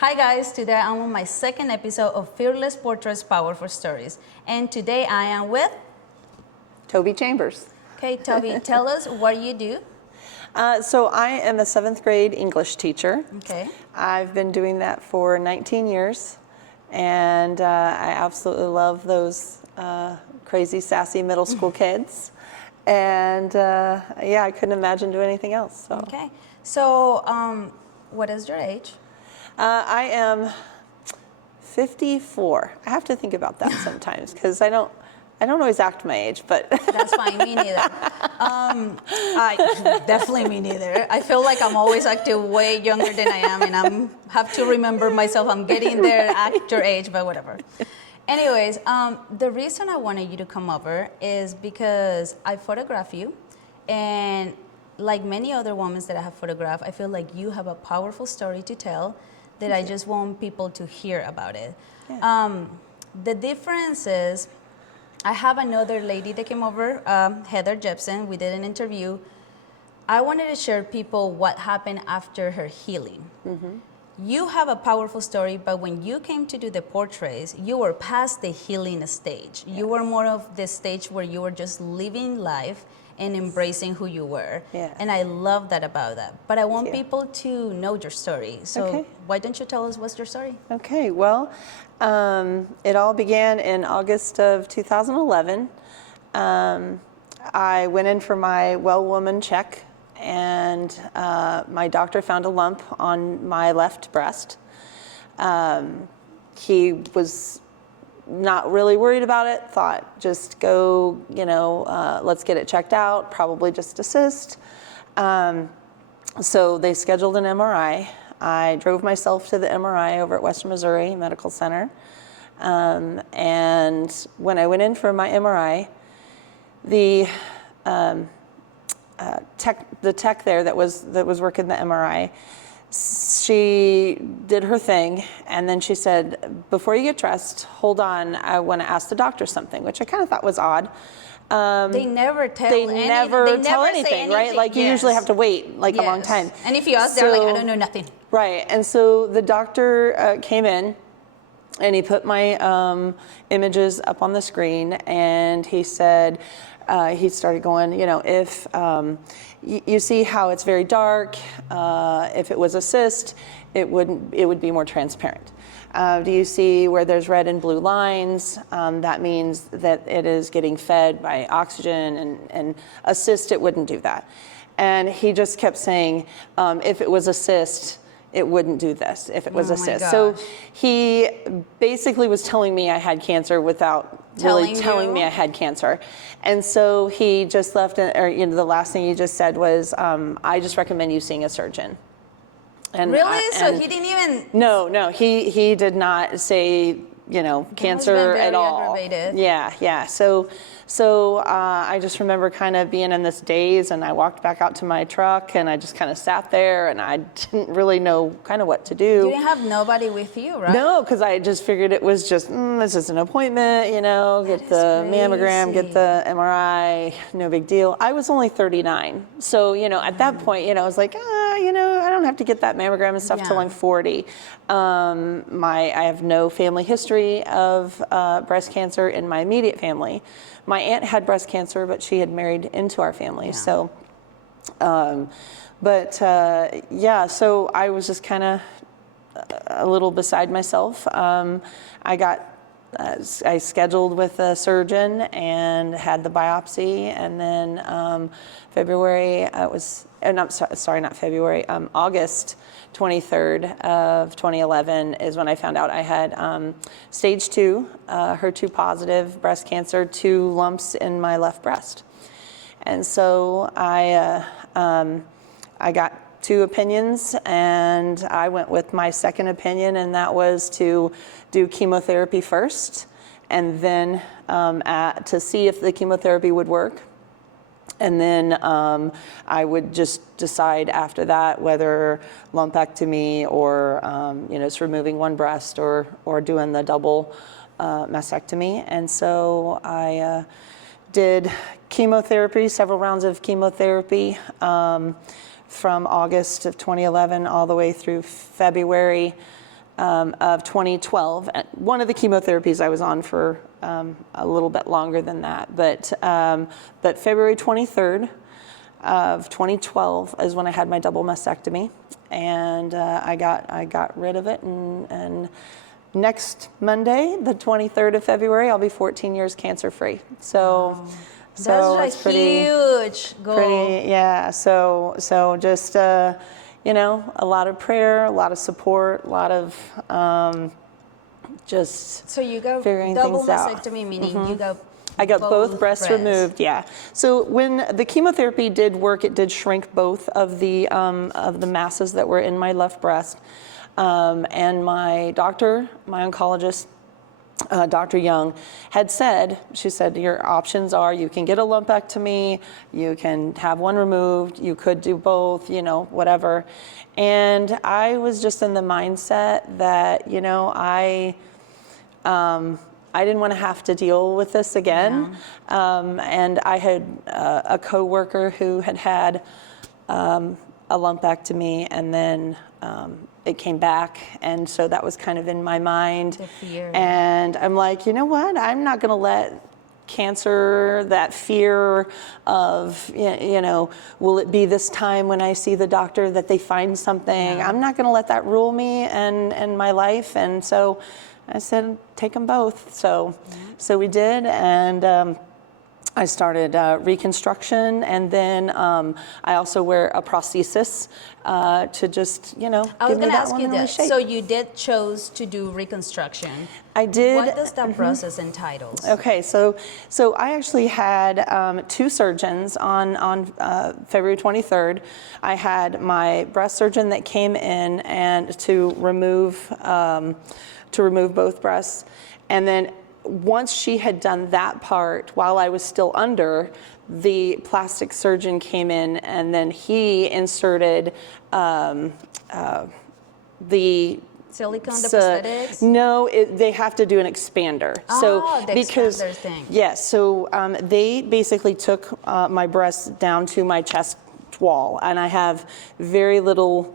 Hi guys, today I'm on my second episode of Fearless Portraits Powerful Stories. And today I am with Tobi Chambers. Okay, Tobi, tell us what you do. So I am a 7th grade English teacher. Okay. I've been doing that for 19 years, and I absolutely love those crazy, sassy middle school kids. And yeah, I couldn't imagine doing anything else. So. Okay, so what is your age? I am 54. I have to think about that sometimes because I don't always act my age, but That's fine, me neither. Definitely me neither. I feel like I'm always acting way younger than I am, and I have to remember myself I'm getting there at your age, but whatever. Anyways, the reason I wanted you to come over is because I photograph you, and like many other women that I have photographed, I feel like you have a powerful story to tell that I just want people to hear about it. Yeah. The difference is, I have another lady that came over, Heather Jepson. We did an interview. I wanted to share people what happened after her healing. Mm-hmm. You have a powerful story, but when you came to do the portraits, you were past the healing stage. Yes. You were more of the stage where you were just living life and embracing who you were. Yes. And I love that about that. But I want people to know your story. So why don't you tell us what's your story? Okay, well, it all began in August of 2011. I went in for my well woman check, and my doctor found a lump on my left breast. He was not really worried about it, thought just go, let's get it checked out, probably just a cyst. So they scheduled an MRI. I drove myself to the MRI over at Western Missouri Medical Center. And when I went in for my MRI, the tech there that was working the MRI, she did her thing, and then she said, before you get dressed, hold on, I want to ask the doctor something, which I kind of thought was odd. They never tell anything, right? Like you usually have to wait like a long time. And if you ask, they're like, I don't know nothing. Right, and so the doctor came in, and he put my images up on the screen, and he said, he started going, if you see how it's very dark, if it was a cyst, it would be more transparent. Do you see where there's red and blue lines? That means that it is getting fed by oxygen, and a cyst, it wouldn't do that. And he just kept saying, if it was a cyst, it wouldn't do this if it was a cyst. Gosh. So he basically was telling me I had cancer without really telling me I had cancer. And so he just left, the last thing he just said was, I just recommend you seeing a surgeon. And really? So he didn't even... No, he did not say, cancer at all. Aggravated. Yeah. So I just remember kind of being in this daze, and I walked back out to my truck, and I just kind of sat there, and I didn't really know kind of what to do. You didn't have nobody with you, right? No, because I just figured it was just, it's just an appointment, get the mammogram, get the MRI, no big deal. I was only 39. So, at that point, I was like, I don't have to get that mammogram and stuff till I'm 40. I have no family history of breast cancer in my immediate family. My aunt had breast cancer, but she had married into our family. Yeah. So, so I was just kind of a little beside myself. I scheduled with a surgeon and had the biopsy, and then August 23rd of 2011 is when I found out I had stage 2, HER2 positive breast cancer, 2 lumps in my left breast. And so I got 2 opinions, and I went with my second opinion, and that was to do chemotherapy first, and then to see if the chemotherapy would work. And then I would just decide after that whether lumpectomy or just removing one breast or doing the double mastectomy. And so I did chemotherapy, several rounds of chemotherapy from August of 2011 all the way through February of 2012. One of the chemotherapies I was on for a little bit longer than that, but February 23rd of 2012 is when I had my double mastectomy, and I got rid of it, and next Monday, the 23rd of February, I'll be 14 years cancer-free. So. Wow. So That's it's a huge goal. yeah. So just you know, a lot of prayer, a lot of support, a lot of just So you got figuring double things out. mastectomy, meaning you got I got both breasts removed. Yeah. So when the chemotherapy did work, it did shrink both of the masses that were in my left breast. And my doctor, my oncologist, Dr. Young, had said, she said, your options are you can get a lumpectomy, you can have one removed, you could do both, you know, whatever. And I was just in the mindset that, you know, I didn't want to have to deal with this again. Yeah. And I had a coworker who had a lumpectomy, and then it came back, and so that was kind of in my mind. The fear. And I'm like, you know what? I'm not going to let cancer, that fear of, you know, will it be this time when I see the doctor that they find something? Yeah. I'm not going to let that rule me and my life. And so I said, take them both. So we did, and I started reconstruction, and then I also wear a prosthesis to just, you know, I was give me going to that ask one you in the that. shape. So you did chose to do reconstruction. I did. What does that process entail? Okay, so I actually had two surgeons on February 23rd. I had my breast surgeon that came in and to remove both breasts, and then once she had done that part, while I was still under, the plastic surgeon came in, and then he inserted the silicone, the prosthetics? No, they have to do an expander. Oh, the expander thing. Yes, so they basically took my breasts down to my chest wall, and I have very little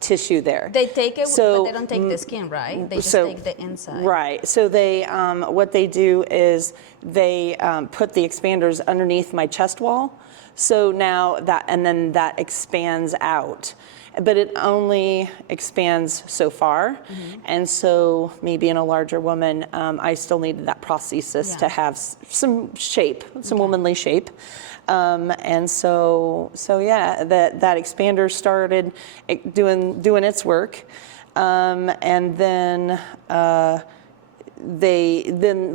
tissue there. They take it, but they don't take the skin, right? They just take the inside. Right. So they, what they do is they put the expanders underneath my chest wall. So now and then that expands out. But it only expands so far. Mm-hmm. And so maybe in a larger woman, I still needed that prosthesis to have some shape, some womanly shape. And so yeah, that expander started doing its work, and then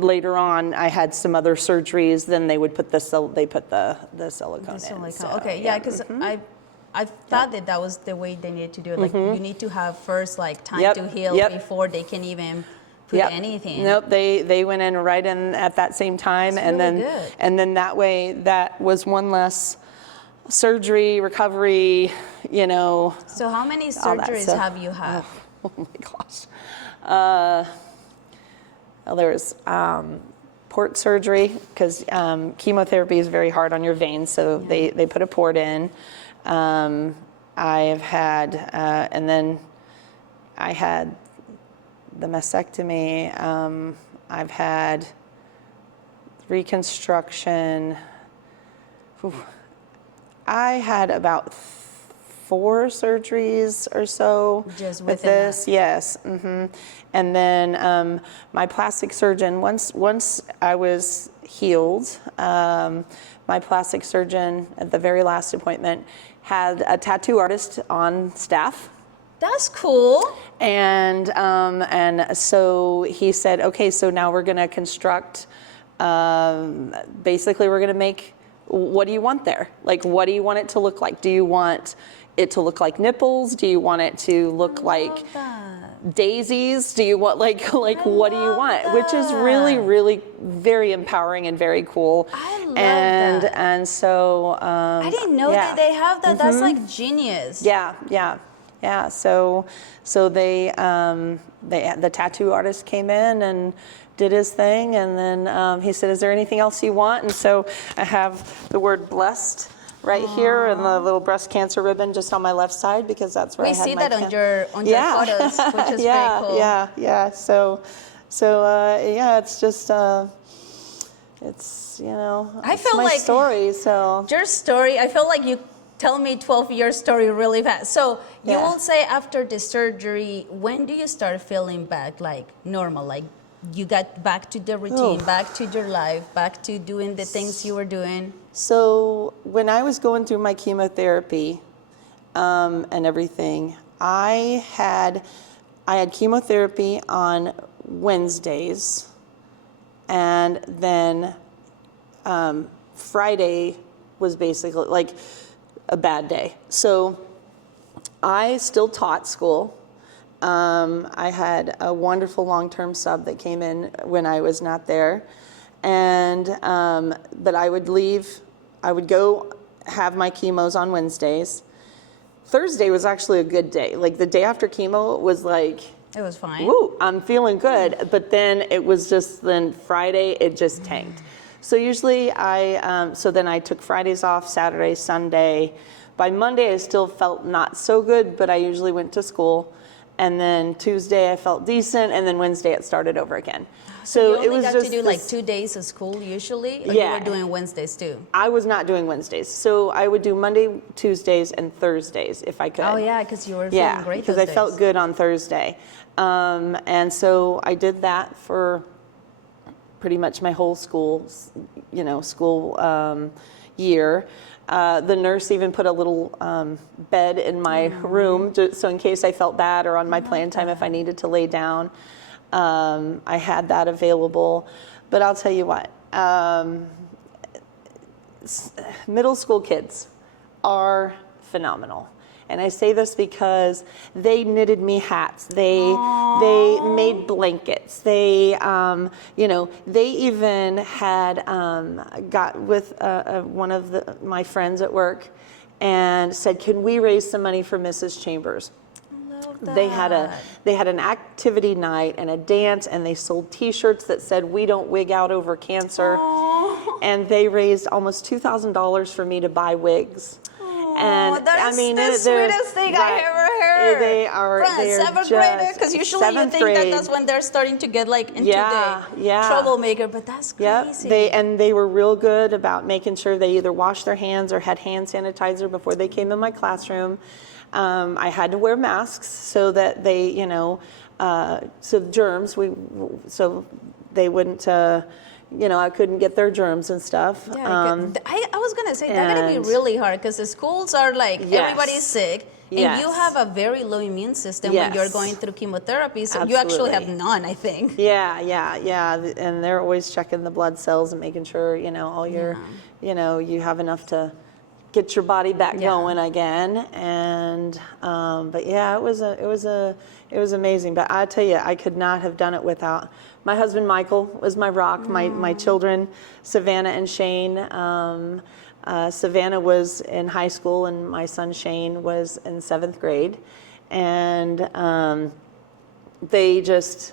later on I had some other surgeries. Then they would put the silicone in. So, okay, yeah, because I thought that was the way they needed to do it. Like you need to have first like time to heal before they can even put anything. Nope, they went in right in at that same time. That's and really then good. And then that way that was one less surgery, recovery, you know. So how many surgeries have you had? Oh my gosh. Well, there was port surgery, because chemotherapy is very hard on your veins, so they put a port in. I've had, and then I had the mastectomy. I've had reconstruction. I had about 4 surgeries or so just with this. That. Yes. Mm-hmm. And then my plastic surgeon, once I was healed, my plastic surgeon at the very last appointment had a tattoo artist on staff. That's cool. And so he said, okay, so now we're going to construct. Basically, we're going to make. What do you want there? Like, what do you want it to look like? Do you want it to look like nipples? Do you want it to look like daisies? Do you want like what do you want? That. Which is really, really very empowering and very cool. I love that. And so I didn't know that they have that. Mm-hmm. That's like genius. Yeah. So they the tattoo artist came in and did his thing, and then he said, "Is there anything else you want?" And so I have the word blessed right here, and the little breast cancer ribbon just on my left side, because that's where I We had see my that on your photos, which is yeah, pretty cool. yeah. So yeah, it's just it's I it's feel my like story. So your story, I feel like you tell me 12-year story really fast. So you Yeah. will say after the surgery, when do you start feeling back like normal? Like you got back to the routine, back to your life, back to doing the things you were doing? So when I was going through my chemotherapy and everything, I had chemotherapy on Wednesdays, and then Friday was basically like a bad day. So I still taught school. I had a wonderful long-term sub that came in when I was not there. And, but I would leave, I would go have my chemos on Wednesdays. Thursday was actually a good day. Like the day after chemo was like, It was fine. woo, I'm feeling good. But then it was just, then Friday, it just tanked. So usually so then I took Fridays off, Saturday, Sunday. By Monday, I still felt not so good, but I usually went to school. And then Tuesday, I felt decent. And then Wednesday, it started over again. So you it only was got just to do like 2 days of school usually? Or you Yeah. were doing Wednesdays too? I was not doing Wednesdays. So I would do Monday, Tuesdays, and Thursdays if I could. Oh yeah, because you were feeling great because those I felt days. good on Thursday. And so I did that for pretty much my whole school year. The nurse even put a little bed in my room, so in case I felt bad, or on my plan time if I needed to lay down. I had that available. But I'll tell you what, middle school kids are phenomenal. And I say this because they knitted me hats. They made blankets. They they even had got with one of my friends at work and said, "Can we raise some money for Mrs. Chambers?" They had an activity night and a dance, and they sold T-shirts that said, "We don't wig out over cancer." Aww. And they raised almost $2,000 for me to buy wigs. And that is the sweetest thing I ever heard. They are From a seventh grader, because usually you think that that's when they're starting to get like into the troublemaker, but that's crazy. Yep. They were real good about making sure they either washed their hands or had hand sanitizer before they came in my classroom. I had to wear masks so that they, so germs, so they wouldn't, I couldn't get their germs and stuff. Yeah, I was gonna say that gotta be really hard, because the schools are like everybody's sick, and you have a very low immune system when you're going through chemotherapy. So you actually have none, I think. Yeah, and they're always checking the blood cells and making sure all your, you have enough to get your body back going again. And but yeah, it was amazing. But I tell you, I could not have done it without my husband. Michael was my rock. My children, Savannah and Shane. Savannah was in high school, and my son Shane was in 7th grade, and they just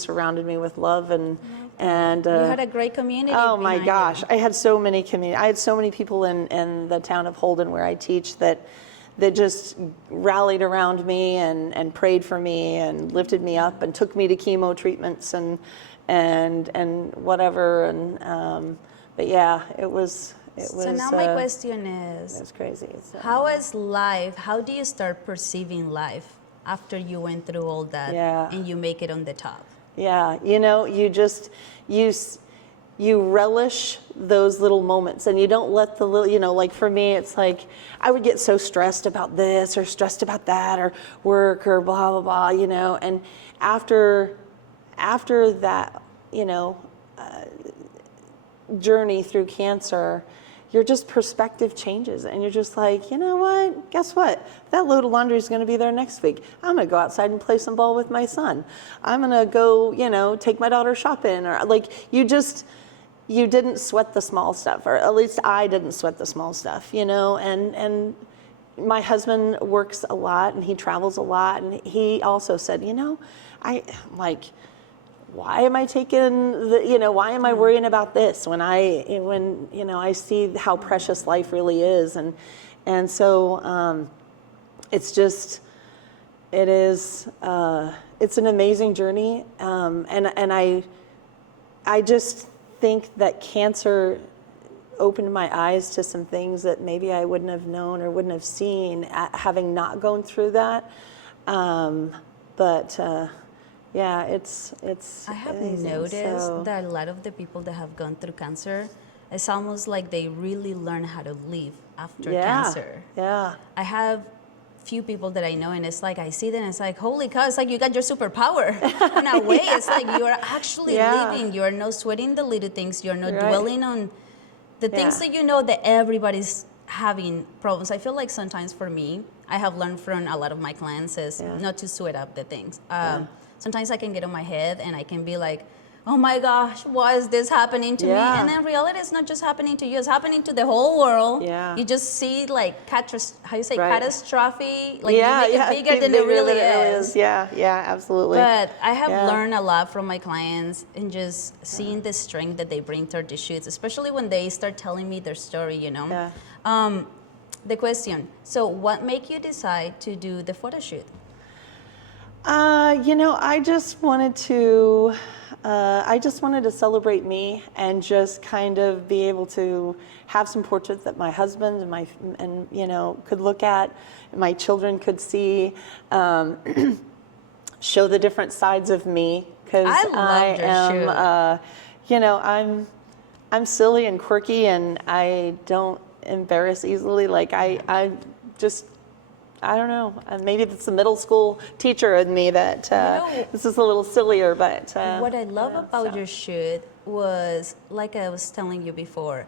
surrounded me with love and. And you had a great community. Oh my gosh, you. I had so many people in the town of Holden where I teach that just rallied around me and prayed for me and lifted me up and took me to chemo treatments and whatever. And but yeah, it was. So now my question is, it's crazy. How is life? How do you start perceiving life after you went through all that and you make it on the top? Yeah, you relish those little moments, and you don't let the little, like for me, it's like I would get so stressed about this or stressed about that or work or blah, blah, blah, and after that, journey through cancer, your just perspective changes, and you're just like, you know what? Guess what? That load of laundry is going to be there next week. I'm going to go outside and play some ball with my son. I'm going to go, take my daughter shopping, or like you didn't sweat the small stuff, or at least I didn't sweat the small stuff, and my husband works a lot and he travels a lot, and he also said, why am I taking why am I worrying about this when I see how precious life really is, and so it's just it's an amazing journey, and I just think that cancer opened my eyes to some things that maybe I wouldn't have known or wouldn't have seen having not gone through that. Yeah, it's I have amazing. noticed that a lot of the people that have gone through cancer, it's almost like they really learn how to live after cancer. Yeah. I have few people that I know, and it's like I see them, and it's like, holy cow, it's like you got your superpower. In a way, it's like you are actually living. You are not sweating the little things. You're not dwelling on the things that you know that everybody's having problems. I feel like sometimes for me, I have learned from a lot of my clients is not to sweat up the things. Sometimes I can get on my head and I can be like, oh my gosh, why is this happening to me? And in reality, it's not just happening to you, it's happening to the whole world. You just see like, catastrophe, like you make it bigger than it really is. Yeah, absolutely. But I have learned a lot from my clients and just seeing the strength that they bring to the shoots, especially when they start telling me their story, The question, so what made you decide to do the photo shoot? I just wanted to celebrate me and just kind of be able to have some portraits that my husband could look at, my children could see, show the different sides of me, because I'm silly and quirky, and I don't embarrass easily. Like I don't know. Maybe it's the middle school teacher in me that this is a little sillier, but... what I love about your shoot was, like I was telling you before,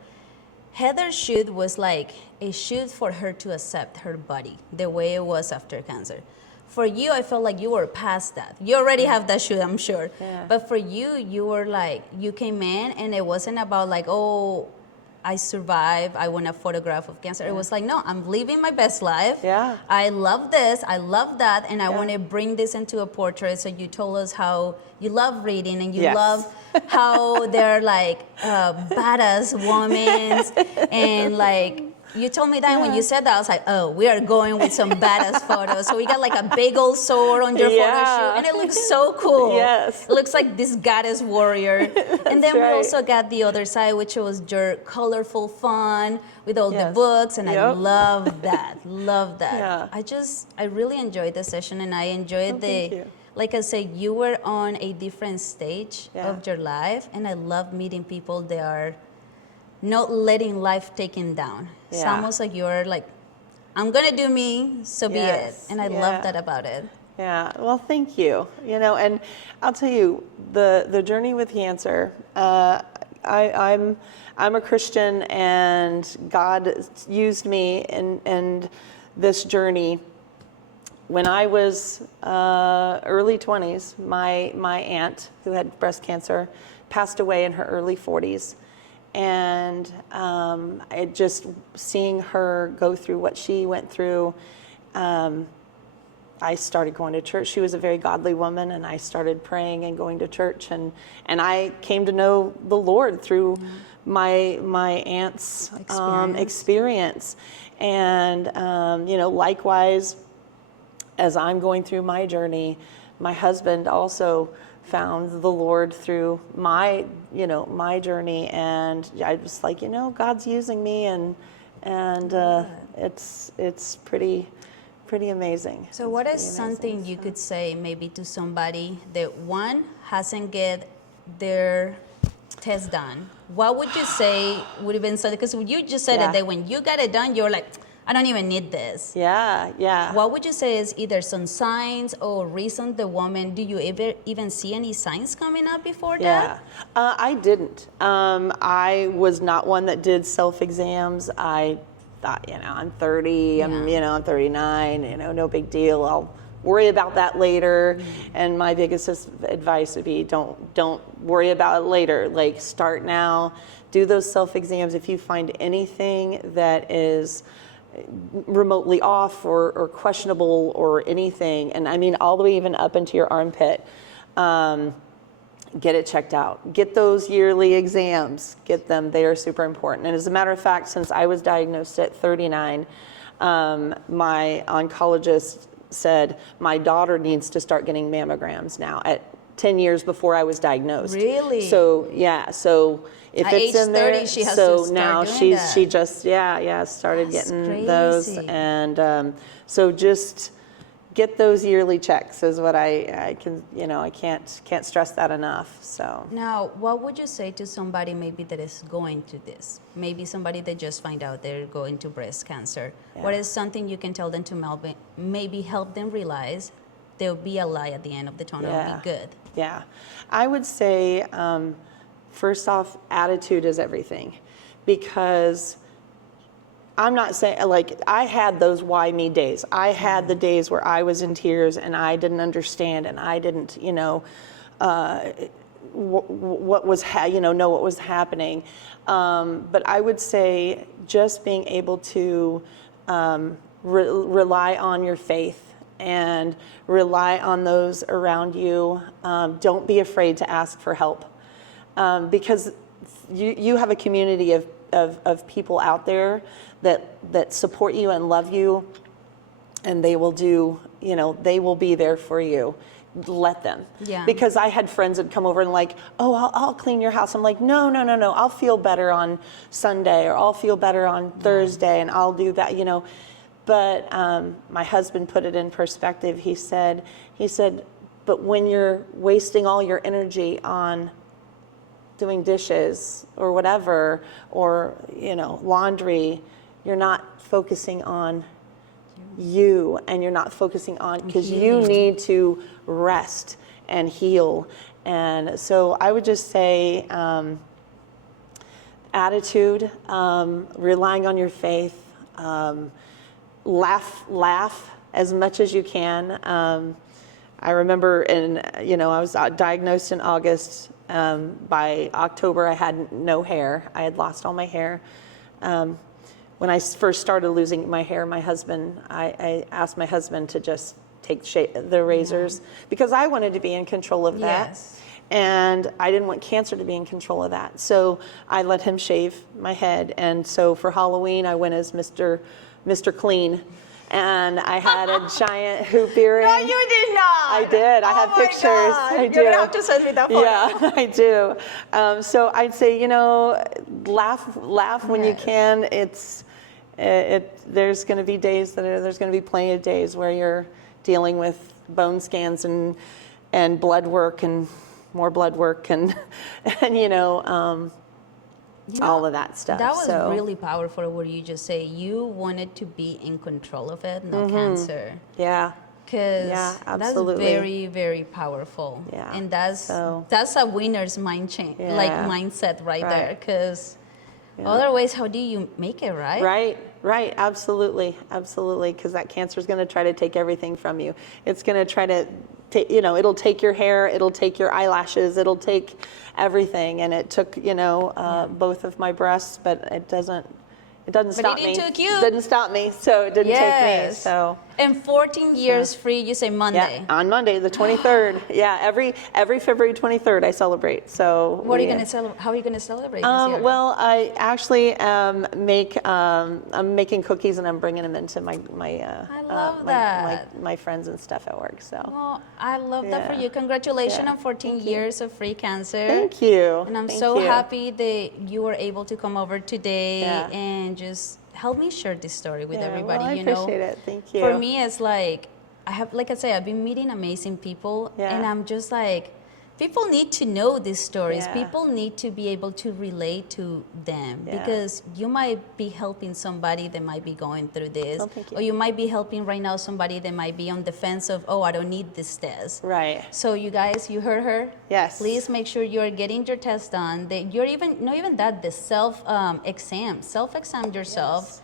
Heather's shoot was like a shoot for her to accept her body the way it was after cancer. For you, I felt like you were past that. You already have that shoot, I'm sure. But for you, you were like, you came in and it wasn't about like, oh, I survived, I want a photograph of cancer. It was like, no, I'm living my best life. I love this, I love that, and I want to bring this into a portrait. So you told us how you love reading, and you love how they're like badass women, and like, you told me that when you said that, I was like, oh, we are going with some badass photos. So we got like a big old sword on your photo shoot, and it looks so cool. It looks like this goddess warrior. And then we also got the other side, which was your colorful fun with all the books, and I love that, I really enjoyed the session, and I enjoyed like I said, you were on a different stage of your life, and I love meeting people that are not letting life take him down. It's almost like you're like, I'm gonna do me, so be it. And I love that about it. Yeah, well, thank you. And I'll tell you, the journey with cancer, I'm a Christian, and God used me in this journey. When I was early 20s, my aunt, who had breast cancer, passed away in her early 40s. And just seeing her go through what she went through, I started going to church. She was a very godly woman, and I started praying and going to church, and I came to know the Lord through my aunt's experience. And likewise, as I'm going through my journey, my husband also found the Lord through my journey, and I was like, God's using me, and it's pretty amazing. So what is something you could say maybe to somebody that one hasn't get their test done? What would you say would have been something? Because you just said that when you got it done, you're like, I don't even need this. What would you say is either some signs or reason the woman, do you even see any signs coming up before that? I didn't. I was not one that did self-exams. I thought, I'm 30, I'm 39, no big deal. I'll worry about that later. And my biggest advice would be don't worry about it later. Like, start now, do those self-exams. If you find anything that is remotely off or questionable or anything, and I mean all the way even up into your armpit, get it checked out. Get those yearly exams. Get them. They are super important. And as a matter of fact, since I was diagnosed at 39, my oncologist said my daughter needs to start getting mammograms now at 10 years before I was diagnosed. Really? So yeah, so if At it's age in there, 30, she has so to start now doing that. she just started That's getting those, crazy. and so just get those yearly checks is what I can, I can't stress that enough. So Now, what would you say to somebody maybe that is going to this? Maybe somebody that just find out they're going to breast cancer. Yeah. What is something you can tell them to maybe help them realize there'll be a light at the end of the tunnel? It'll be good. Yeah, I would say first off, attitude is everything, because I'm not saying, like, I had those why me days. I had the days where I was in tears and I didn't understand and I didn't, what was, know what was happening. But I would say just being able to rely on your faith and rely on those around you. Don't be afraid to ask for help, because you have a community of people out there that support you and love you, and they will do, they will be there for you. Let them. Yeah. Because I had friends that come over and like, oh, I'll clean your house. I'm like, no. I'll feel better on Sunday, or I'll feel better on Thursday, and I'll do that, But my husband put it in perspective. He said, but when you're wasting all your energy on doing dishes or whatever, or laundry, you're not focusing on you, and you're not focusing on, because you need to rest and heal. And so I would just say attitude, relying on your faith, laugh as much as you can. I remember I was diagnosed in August. By October, I had no hair. I had lost all my hair. When I first started losing my hair, I asked my husband to just take the razors, because I wanted to be in control of that. Yes. And I didn't want cancer to be in control of that. So I let him shave my head. And so for Halloween, I went as Mr. Clean. And I had a giant hoop earring. No, you did not. I did. I have pictures. I do. You're gonna have to send me that photo. Yeah, I do. So I'd say, laugh when you can. There's going to be days there's going to be plenty of days where you're dealing with bone scans and blood work and more blood work and all of that stuff. That was really powerful what you just say. You wanted to be in control of it, not cancer. Yeah. Because that's very, very powerful. Yeah. And that's a winner's mindset right there. Because otherwise, how do you make it, right? Right. Absolutely. Because that cancer is going to try to take everything from you. It's going to try to, it'll take your hair, it'll take your eyelashes, it'll take everything. And it took, both of my breasts, but it doesn't stop me. But it took you. It didn't stop me, so it didn't take me. So. And 14 years free, you say Monday. Yeah, on Monday, the 23rd. Yeah, every February 23rd I celebrate. So what are you going to celebrate? How are you going to celebrate this year? Well, I actually I'm making cookies, and I'm bringing them into my I love that. my friends and stuff at work. So. Well, I love that for you. Congratulations on 14 years of free cancer. Thank you. And I'm so happy that you were able to come over today and just help me share this story with everybody. Well, I appreciate it. Thank you. For me, it's like I've been meeting amazing people, and I'm just like, people need to know these stories. People need to be able to relate to them, because you might be helping somebody that might be going through this, or you might be helping right now somebody that might be on the fence of, I don't need this test. Right. So you guys, you heard her. Yes. Please make sure you're getting your test done. That you're not even that, the self-exam yourself. Yes.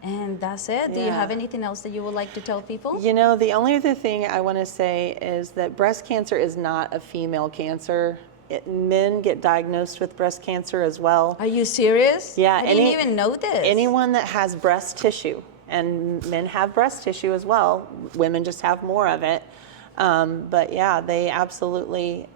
And that's it. Do you have anything else that you would like to tell people? The only other thing I want to say is that breast cancer is not a female cancer. Men get diagnosed with breast cancer as well. Are you serious? Yeah. I didn't even know this. Anyone that has breast tissue, and men have breast tissue as well, women just have more of it. But yeah, they absolutely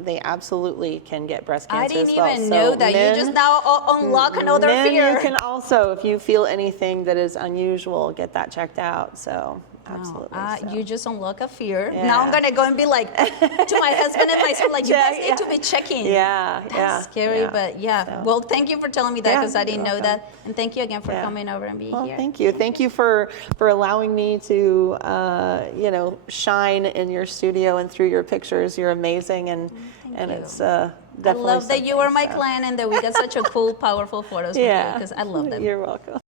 can get breast cancer I didn't as well. even So know that. You just now unlock another men, fear. you can also, if you feel anything that is unusual, get that checked out. So absolutely. So. You just unlock a fear. Yeah. Now I'm gonna go and be like to my husband and my son, like, you guys need to be checking. Yeah, That's scary, but yeah. So. Well, thank you for telling me that, because I didn't know welcome. that, and thank you again for coming over and being here. Thank you. Thank you for allowing me to, shine in your studio and through your pictures. You're amazing, and you. it's I definitely love that you were my so. client and that we got such a cool, powerful photos from you, because I love them. You're welcome.